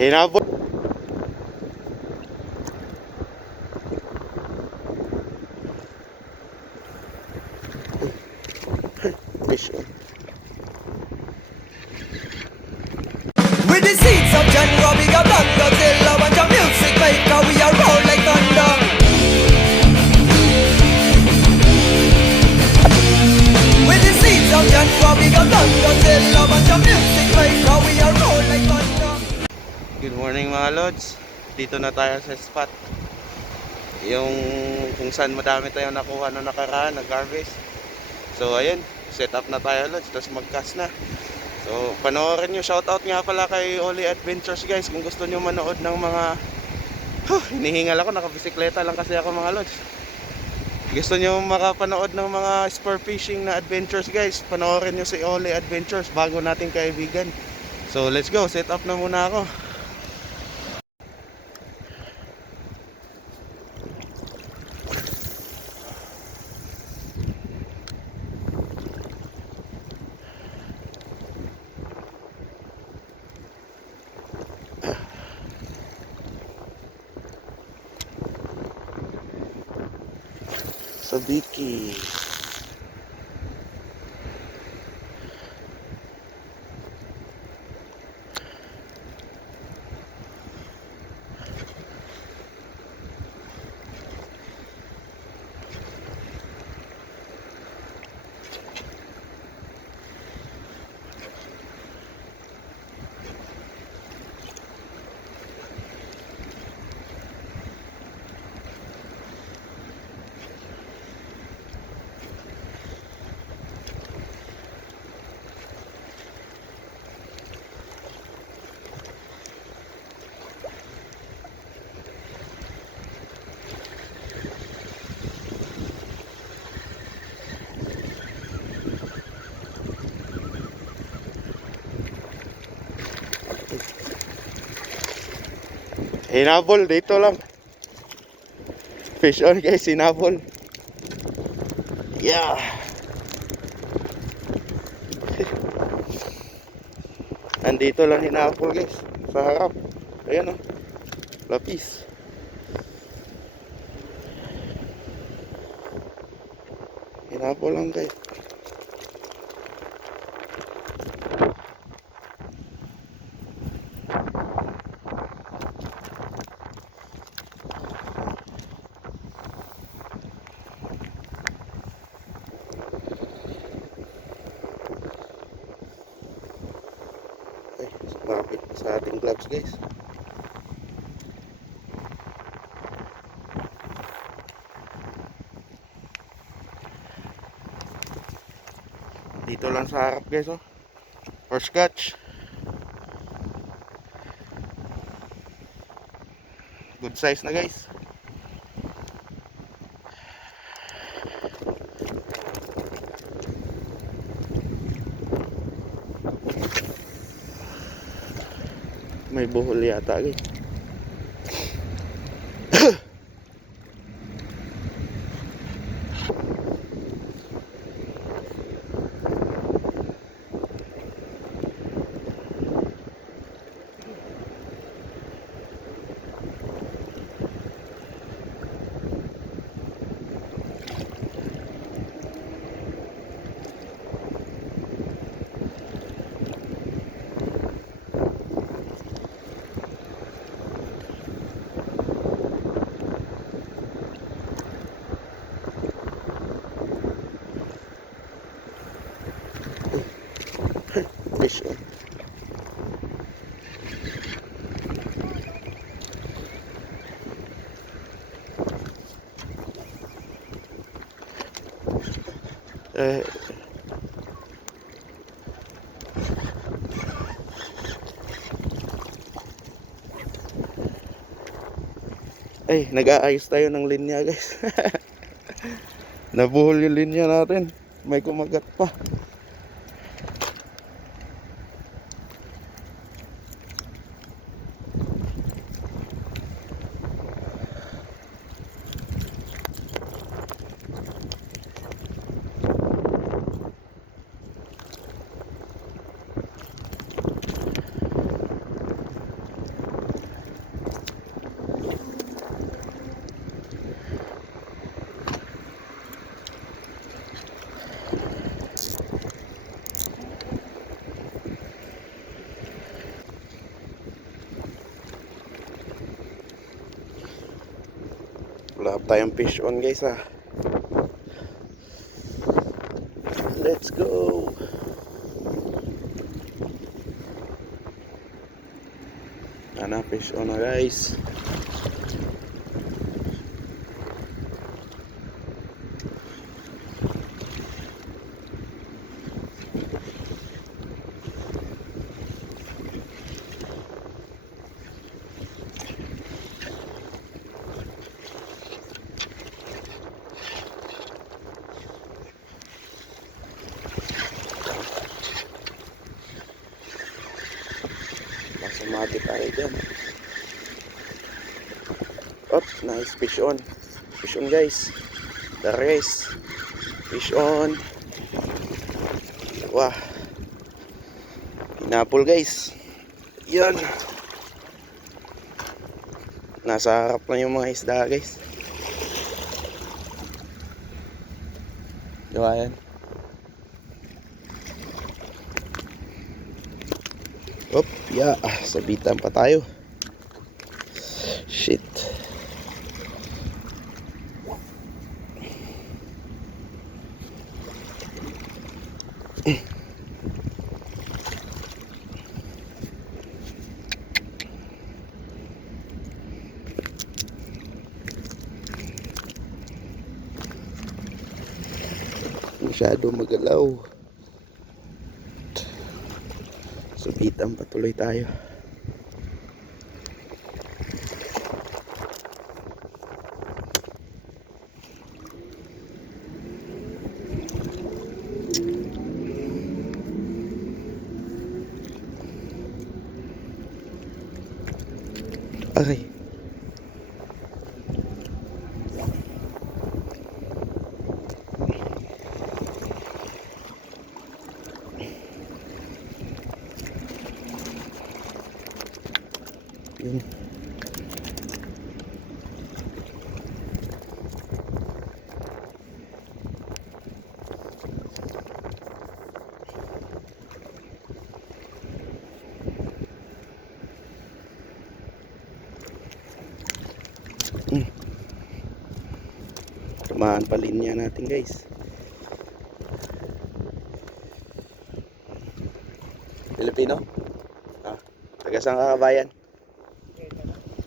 Hinabol. Fish on. With the seeds of January, we got Black Godzilla, bunch of music maker, we are roll like thunder. With the seeds of January, we got Black Godzilla, bunch of music maker, we are roll like thunder. Good morning mga lods. Dito na tayo sa spot. Yung kung saan madami tayong nakuha na nakaraan, nag-harvest. So ayun, set up na tayo lods, tapos mag-cast na. So panoorin nyo, shoutout nga pala kay Oli Adventures guys. Kung gusto nyo manood ng mga hinihingal ako, nakabisikleta lang kasi ako mga lods. Gusto nyo makapanood ng mga spur fishing na adventures guys, panoorin nyo si Oli Adventures, bago nating kaibigan. So let's go, set up na muna ako. Sabiki. Hinabol dito lang. Fish on guys, hinabol. Yeah. Andito lang hinabol guys, sa harap. Ayan oh. Lapis. Hinabol lang guys. Sumapit sa ating gloves guys. Dito lang sa harap guys oh. First catch. Good size na guys. May buhol yata guys. Fish on. Ay, nag-aayos tayo ng linya guys. Nabuhol yung linya natin. May kumagat pa. tayong fish on guys ha. Let's go. Ana fish on na guys. Masumati tayo dyan. Oh, nice fish on. Fish on guys. The race. Fish on. Wah. Hinapol guys. Yan. Nasa harap na yung mga isda guys. Diba yan? Op, yeah, sabitan pa tayo. Shit. Masyado magalaw. Subitan patuloy tayo. Okay. Yun. Tumahan pa linya natin guys. Filipino? Ah, taga saan ka kabayan?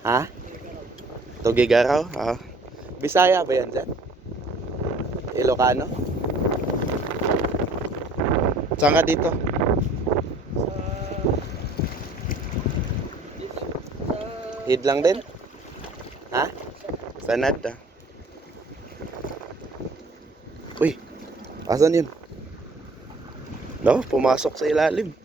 Ha? Tugigaraw? Ah. Bisaya ba yan dyan? Ilocano? Saan ka dito? Hid lang din? Ha? Sanad ah. Uy, asan yun? No, pumasok sa ilalim.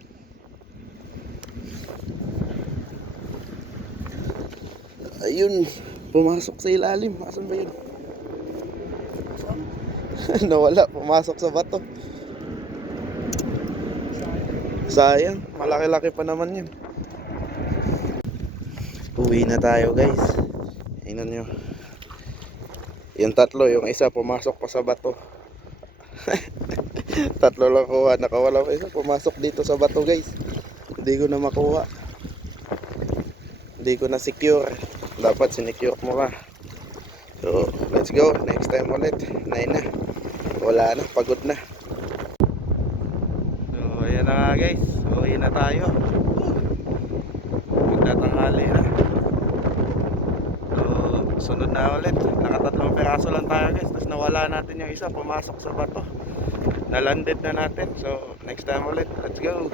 Ayun, pumasok sa ilalim. Asan ba yun? Nawala, pumasok sa bato. Sayang, malaki-laki pa naman yun. Uwi na tayo guys. Tingnan nyo. Yung tatlo, yung isa pumasok pa sa bato. Tatlo lang kuha, nakawala pa isa. Pumasok dito sa bato guys. Hindi ko na makuha. Hindi ko na secure. Dapat sinecure mo pa. So, let's go. Next time ulit. 9 na. Wala na. Pagod na. So, ayan na nga guys. Uwi na tayo. Magtatanghali na. So, sunod na ulit. Nakatatlong peraso lang tayo guys. Tapos nawala natin yung isa. Pumasok sa bato. Nalanded na natin. So, next time ulit. Let's go.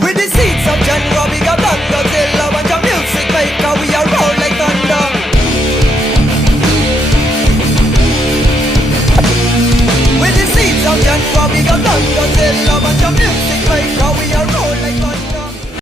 With the seeds of John Robbie, got Godzilla, and